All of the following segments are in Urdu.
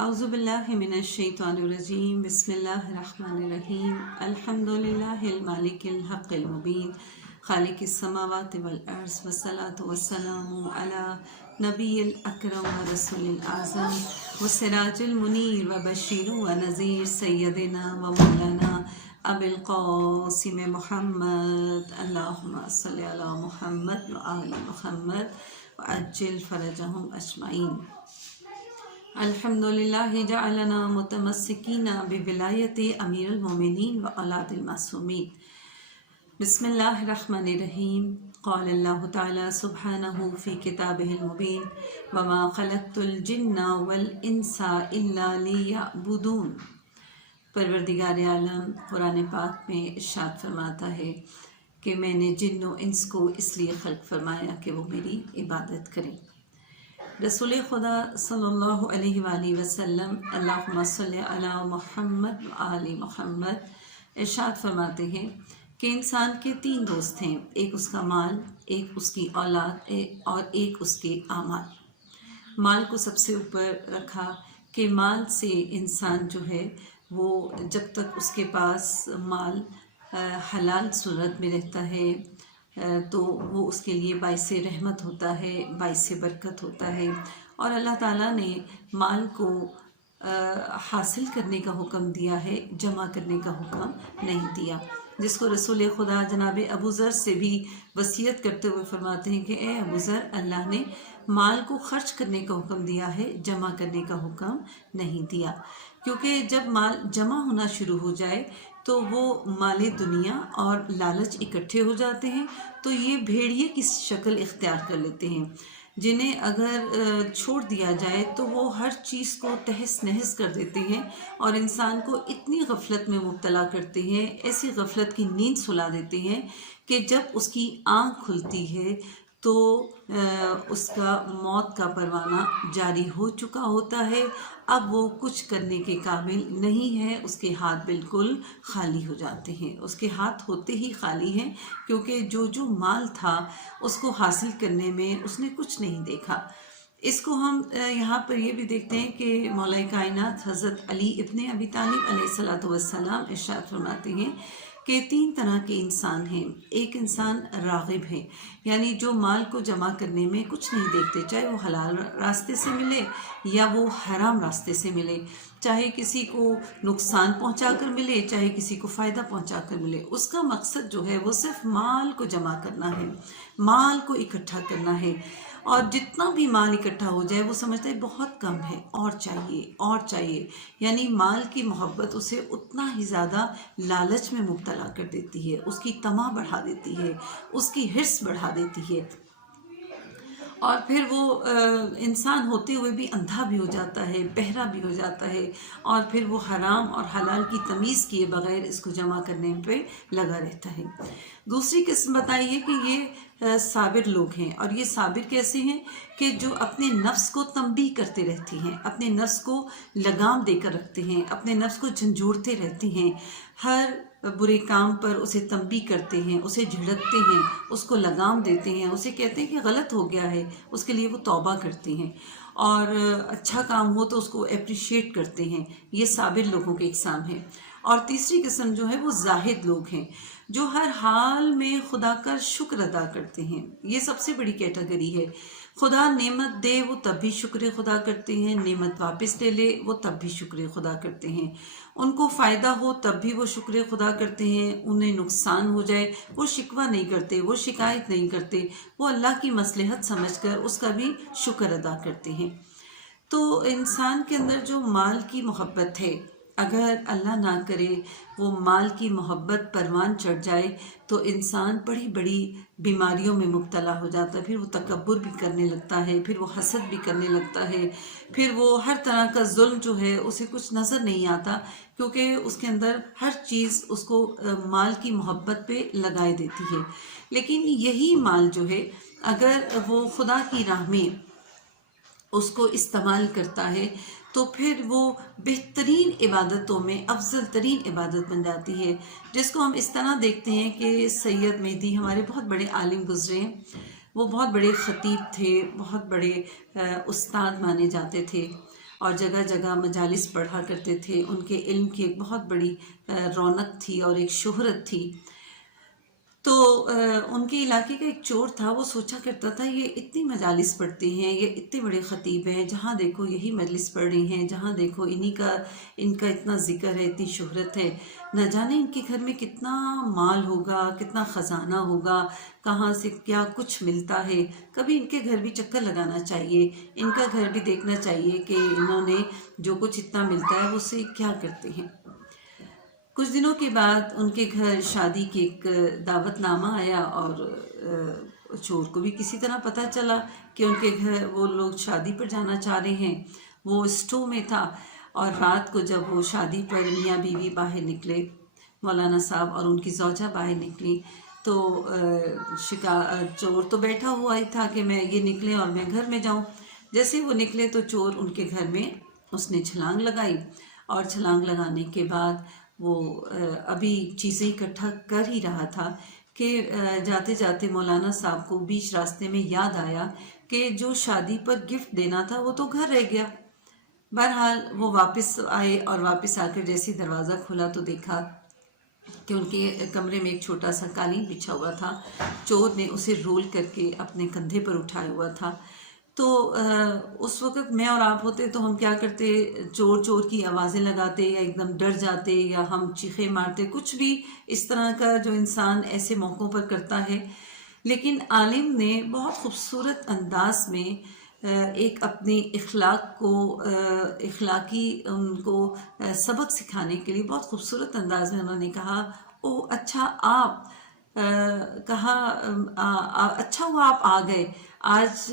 اعوذ باللہ من الشیطان الرجیم بسم اللہ الرحمن الرحیم الحمدللہ المالک الحق المبین خالق السماوات والارض والصلاة والسلام علی نبی الاکرم ورسول الاعظم والسراج المنیر وبشیر ونذیر سیدنا ومولانا ابی القاسم محمد اللہم صلی علی محمد وآل محمد وعجل فرجہم اجمعین۔ الحمدللہ جعلنا متمسکین بولایت امیر المومنین و اولاد المعصومین۔ بسم اللہ الرحمن الرحیم۔ قال اللہ تعالی سبحانہ فی کتابہ المبین وما خلقت الجن والانس الا لیعبدون۔ پروردگار عالم قرآن پاک میں ارشاد فرماتا ہے کہ میں نے جن و انس کو اس لیے خلق فرمایا کہ وہ میری عبادت کریں۔ رسول خدا صلی اللہ علیہ وآلہ وسلم اللہم صلی علی محمد وآل محمد ارشاد فرماتے ہیں کہ انسان کے تین دوست ہیں، ایک اس کا مال، ایک اس کی اولاد اور ایک اس کے اعمال۔ مال کو سب سے اوپر رکھا کہ مال سے انسان جو ہے وہ جب تک اس کے پاس مال حلال صورت میں رہتا ہے تو وہ اس کے لیے باعث رحمت ہوتا ہے، باعث برکت ہوتا ہے، اور اللہ تعالیٰ نے مال کو حاصل کرنے کا حکم دیا ہے، جمع کرنے کا حکم نہیں دیا، جس کو رسول خدا جناب ابو ذر سے بھی وصیت کرتے ہوئے فرماتے ہیں کہ اے ابو ذر، اللہ نے مال کو خرچ کرنے کا حکم دیا ہے، جمع کرنے کا حکم نہیں دیا، کیونکہ جب مال جمع ہونا شروع ہو جائے تو وہ مال دنیا اور لالچ اکٹھے ہو جاتے ہیں، تو یہ بھیڑیے کی شکل اختیار کر لیتے ہیں، جنہیں اگر چھوڑ دیا جائے تو وہ ہر چیز کو تہس نہس کر دیتے ہیں اور انسان کو اتنی غفلت میں مبتلا کرتے ہیں، ایسی غفلت کی نیند سلا دیتے ہیں کہ جب اس کی آنکھ کھلتی ہے تو اس کا موت کا پروانہ جاری ہو چکا ہوتا ہے، اب وہ کچھ کرنے کے قابل نہیں ہے، اس کے ہاتھ بالکل خالی ہو جاتے ہیں، اس کے ہاتھ ہوتے ہی خالی ہیں، کیونکہ جو مال تھا اس کو حاصل کرنے میں اس نے کچھ نہیں دیکھا۔ اس کو ہم یہاں پر یہ بھی دیکھتے ہیں کہ مولا کائنات حضرت علی ابن ابی طالب علیہ السلام ارشاد فرماتے ہیں کہ تین طرح کے انسان ہیں۔ ایک انسان راغب ہے، یعنی جو مال کو جمع کرنے میں کچھ نہیں دیکھتے، چاہے وہ حلال راستے سے ملے یا وہ حرام راستے سے ملے، چاہے کسی کو نقصان پہنچا کر ملے، چاہے کسی کو فائدہ پہنچا کر ملے، اس کا مقصد جو ہے وہ صرف مال کو جمع کرنا ہے، مال کو اکٹھا کرنا ہے، اور جتنا بھی مال اکٹھا ہو جائے وہ سمجھتا ہے بہت کم ہے، اور چاہیے اور چاہیے، یعنی مال کی محبت اسے اتنا ہی زیادہ لالچ میں مبتلا کر دیتی ہے، اس کی طمع بڑھا دیتی ہے، اس کی حرص بڑھا دیتی ہے، اور پھر وہ انسان ہوتے ہوئے بھی اندھا بھی ہو جاتا ہے، بہرا بھی ہو جاتا ہے، اور پھر وہ حرام اور حلال کی تمیز کیے بغیر اس کو جمع کرنے پہ لگا رہتا ہے۔ دوسری قسم بتائیے کہ یہ صابر لوگ ہیں، اور یہ صابر کیسے ہیں کہ جو اپنے نفس کو تنبیہ کرتے رہتے ہیں، اپنے نفس کو لگام دے کر رکھتے ہیں، اپنے نفس کو جھنجھوڑتے رہتے ہیں، ہر برے کام پر اسے تنبیہ کرتے ہیں، اسے جھڑکتے ہیں، اس کو لگام دیتے ہیں، اسے کہتے ہیں کہ غلط ہو گیا ہے، اس کے لیے وہ توبہ کرتے ہیں، اور اچھا کام ہو تو اس کو اپریشیٹ کرتے ہیں۔ یہ صابر لوگوں کی اقسام ہے۔ اور تیسری قسم جو ہے وہ زاہد لوگ ہیں، جو ہر حال میں خدا کا شکر ادا کرتے ہیں۔ یہ سب سے بڑی کیٹیگری ہے۔ خدا نعمت دے وہ تب بھی شکر خدا کرتے ہیں، نعمت واپس لے لے وہ تب بھی شکر خدا کرتے ہیں، ان کو فائدہ ہو تب بھی وہ شکر خدا کرتے ہیں، انہیں نقصان ہو جائے وہ شکوہ نہیں کرتے، وہ شکایت نہیں کرتے، وہ اللہ کی مصلحت سمجھ کر اس کا بھی شکر ادا کرتے ہیں۔ تو انسان کے اندر جو مال کی محبت ہے، اگر اللہ نہ کرے وہ مال کی محبت پروان چڑھ جائے تو انسان بڑی بڑی بیماریوں میں مبتلا ہو جاتا ہے، پھر وہ تکبر بھی کرنے لگتا ہے، پھر وہ حسد بھی کرنے لگتا ہے، پھر وہ ہر طرح کا ظلم جو ہے اسے کچھ نظر نہیں آتا، کیونکہ اس کے اندر ہر چیز اس کو مال کی محبت پہ لگائے دیتی ہے۔ لیکن یہی مال جو ہے اگر وہ خدا کی راہ میں اس کو استعمال کرتا ہے تو پھر وہ بہترین عبادتوں میں افضل ترین عبادت بن جاتی ہے، جس کو ہم اس طرح دیکھتے ہیں کہ سید مہدی ہمارے بہت بڑے عالم گزرے ہیں، وہ بہت بڑے خطیب تھے، بہت بڑے استاد مانے جاتے تھے، اور جگہ جگہ مجالس پڑھا کرتے تھے. ان کے علم کی ایک بہت بڑی رونق تھی اور ایک شہرت تھی. تو ان کے علاقے کا ایک چور تھا، وہ سوچا کرتا تھا یہ اتنی مجالس پڑھتے ہیں، یہ اتنے بڑے خطیب ہیں، جہاں دیکھو یہی مجلس پڑھ رہی ہیں، جہاں دیکھو ان کا اتنا ذکر ہے، اتنی شہرت ہے، نہ جانے ان کے گھر میں کتنا مال ہوگا، کتنا خزانہ ہوگا، کہاں سے کیا کچھ ملتا ہے. کبھی ان کے گھر بھی چکر لگانا چاہیے، ان کا گھر بھی دیکھنا چاہیے کہ انہوں نے جو کچھ اتنا ملتا ہے اس سے کیا کرتے ہیں. کچھ دنوں کے بعد ان کے گھر شادی کی ایک دعوت نامہ آیا، اور چور کو بھی کسی طرح پتہ چلا کہ ان کے گھر وہ لوگ شادی پر جانا چاہ رہے ہیں. وہ اسٹو میں تھا، اور رات کو جب وہ شادی پر میاں بیوی باہر نکلے، مولانا صاحب اور ان کی زوجہ باہر نکلی، تو چور تو بیٹھا ہوا ہی تھا کہ میں یہ نکلے اور میں گھر میں جاؤں. جیسے وہ نکلے تو چور ان کے گھر میں اس نے چھلانگ لگائی، اور چھلانگ لگانے کے بعد وہ ابھی چیزیں اکٹھا کر ہی رہا تھا کہ جاتے جاتے مولانا صاحب کو بیچ راستے میں یاد آیا کہ جو شادی پر گفٹ دینا تھا وہ تو گھر رہ گیا. بہرحال وہ واپس آئے، اور واپس آ کر جیسے دروازہ کھولا تو دیکھا کہ ان کے کمرے میں ایک چھوٹا سا قالین بچھا ہوا تھا. چور نے اسے رول کر کے اپنے کندھے پر اٹھایا ہوا تھا. تو اس وقت میں اور آپ ہوتے تو ہم کیا کرتے، چور چور کی آوازیں لگاتے، یا ایک دم ڈر جاتے، یا ہم چیخے مارتے، کچھ بھی اس طرح کا جو انسان ایسے موقعوں پر کرتا ہے. لیکن عالم نے بہت خوبصورت انداز میں ایک اپنے اخلاقی ان کو سبق سکھانے کے لیے بہت خوبصورت انداز میں انہوں نے کہا، او اچھا آپ اچھا ہوا آپ آ گئے، آج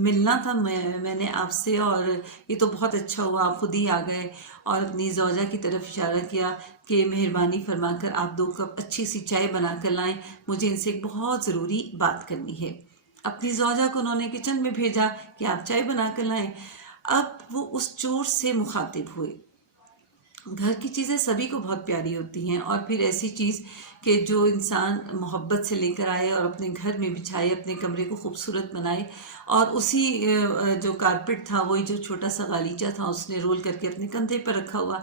ملنا تھا میں نے آپ سے، اور یہ تو بہت اچھا ہوا آپ خود ہی آ گئے. اور اپنی زوجہ کی طرف اشارہ کیا کہ مہربانی فرما کر آپ 2 کپ اچھی سی چائے بنا کر لائیں، مجھے ان سے ایک بہت ضروری بات کرنی ہے. اپنی زوجہ کو انہوں نے کچن میں بھیجا کہ آپ چائے بنا کر لائیں. اب وہ اس چور سے مخاطب ہوئے. گھر کی چیزیں سبھی کو بہت پیاری ہوتی ہیں، اور پھر ایسی چیز کہ جو انسان محبت سے لے کر آئے اور اپنے گھر میں بچھائے، اپنے کمرے کو خوبصورت بنائے، اور اسی جو کارپٹ تھا، وہی جو چھوٹا سا غالیچہ تھا، اس نے رول کر کے اپنے کندھے پر رکھا ہوا.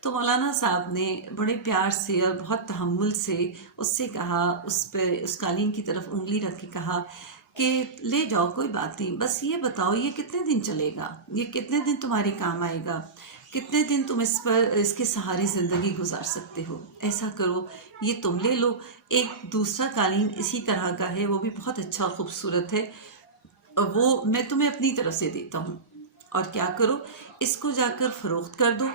تو مولانا صاحب نے بڑے پیار سے اور بہت تحمل سے اس سے کہا، اس قالین کی طرف انگلی رکھ کے کہا کہ لے جاؤ، کوئی بات نہیں، بس یہ بتاؤ یہ کتنے دن چلے گا، یہ کتنے دن تمہارے کام آئے گا، کتنے دن تم اس کے سہارے زندگی گزار سکتے ہو. ایسا کرو یہ تم لے لو، ایک دوسرا قالین اسی طرح کا ہے، وہ بھی بہت اچھا اور خوبصورت ہے، وہ میں تمہیں اپنی طرف سے دیتا ہوں. اور کیا کرو، اس کو جا کر فروخت کر دو،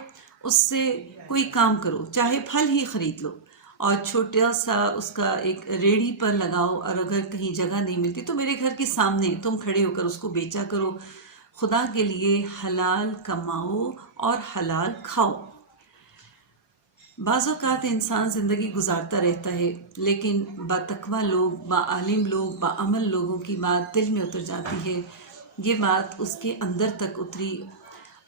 اس سے کوئی کام کرو، چاہے پھل ہی خرید لو، اور چھوٹا سا اس کا ایک ریڑھی پر لگاؤ، اور اگر کہیں جگہ نہیں ملتی تو میرے گھر کے سامنے تم کھڑے ہو کر اس کو بیچا کرو. خدا کے لیے حلال کماؤ اور حلال کھاؤ. بعض اوقات انسان زندگی گزارتا رہتا ہے، لیکن باتقویٰ لوگ، باعلم لوگ، باعمل لوگوں کی بات دل میں اتر جاتی ہے. یہ بات اس کے اندر تک اتری،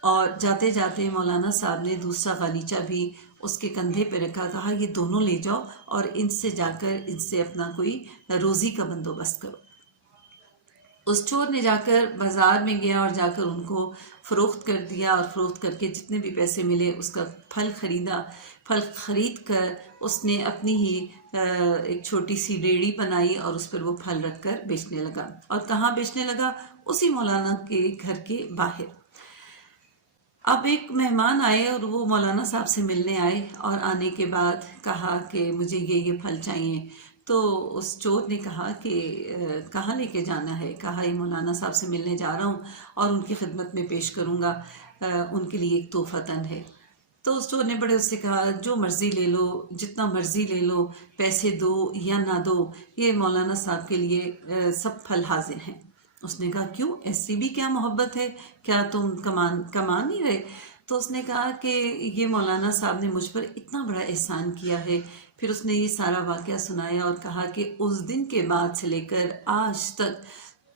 اور جاتے جاتے مولانا صاحب نے دوسرا غالیچہ بھی اس کے کندھے پہ رکھا، کہا یہ دونوں لے جاؤ اور ان سے جا کر ان سے اپنا کوئی روزی کا بندوبست کرو. اس چور نے جا کر بازار میں گیا اور جا کر ان کو فروخت کر دیا، اور فروخت کر کے جتنے بھی پیسے ملے اس کا پھل خریدا. پھل خرید کر اس نے اپنی ہی ایک چھوٹی سی ریڑھی بنائی، اور اس پر وہ پھل رکھ کر بیچنے لگا. اور کہاں بیچنے لگا؟ اسی مولانا کے گھر کے باہر. اب ایک مہمان آئے اور وہ مولانا صاحب سے ملنے آئے، اور آنے کے بعد کہا کہ مجھے یہ پھل چاہیے. تو اس چور نے کہا کہ کہاں لے کے جانا ہے؟ کہا یہ مولانا صاحب سے ملنے جا رہا ہوں اور ان کی خدمت میں پیش کروں گا، ان کے لیے ایک تحفہ تن ہے. تو اس چور نے بڑے اس سے کہا جو مرضی لے لو، جتنا مرضی لے لو، پیسے دو یا نہ دو، یہ مولانا صاحب کے لیے سب پھل حاضر ہیں. اس نے کہا کیوں، ایسی بھی کیا محبت ہے، کیا تم کما نہیں رہے؟ تو اس نے کہا کہ یہ مولانا صاحب نے مجھ پر اتنا بڑا احسان کیا ہے. پھر اس نے یہ سارا واقعہ سنایا اور کہا کہ اس دن کے بعد سے لے کر آج تک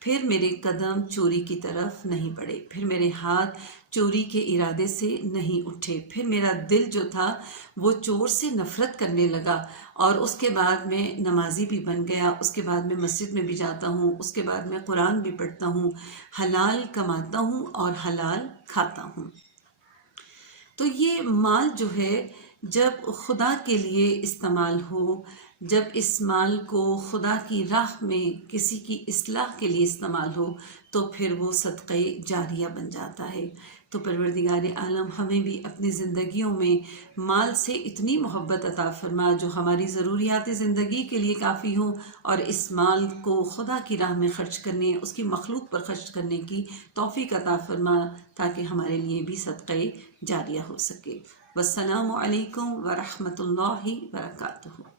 پھر میرے قدم چوری کی طرف نہیں بڑھے، پھر میرے ہاتھ چوری کے ارادے سے نہیں اٹھے۔ پھر میرا دل جو تھا وہ چور سے نفرت کرنے لگا، اور اس کے بعد میں نمازی بھی بن گیا، اس کے بعد میں مسجد میں بھی جاتا ہوں، اس کے بعد میں قرآن بھی پڑھتا ہوں، حلال کماتا ہوں اور حلال کھاتا ہوں۔ تو یہ مال جو ہے جب خدا کے لیے استعمال ہو، جب اس مال کو خدا کی راہ میں کسی کی اصلاح کے لیے استعمال ہو، تو پھر وہ صدقہ جاریہ بن جاتا ہے۔ تو پروردگار عالم ہمیں بھی اپنی زندگیوں میں مال سے اتنی محبت عطا فرما جو ہماری ضروریات زندگی کے لیے کافی ہوں، اور اس مال کو خدا کی راہ میں خرچ کرنے، اس کی مخلوق پر خرچ کرنے کی توفیق عطا فرما، تاکہ ہمارے لیے بھی صدقہ جاریہ ہو سکے۔ والسلام علیکم ورحمۃ اللہ وبرکاتہ۔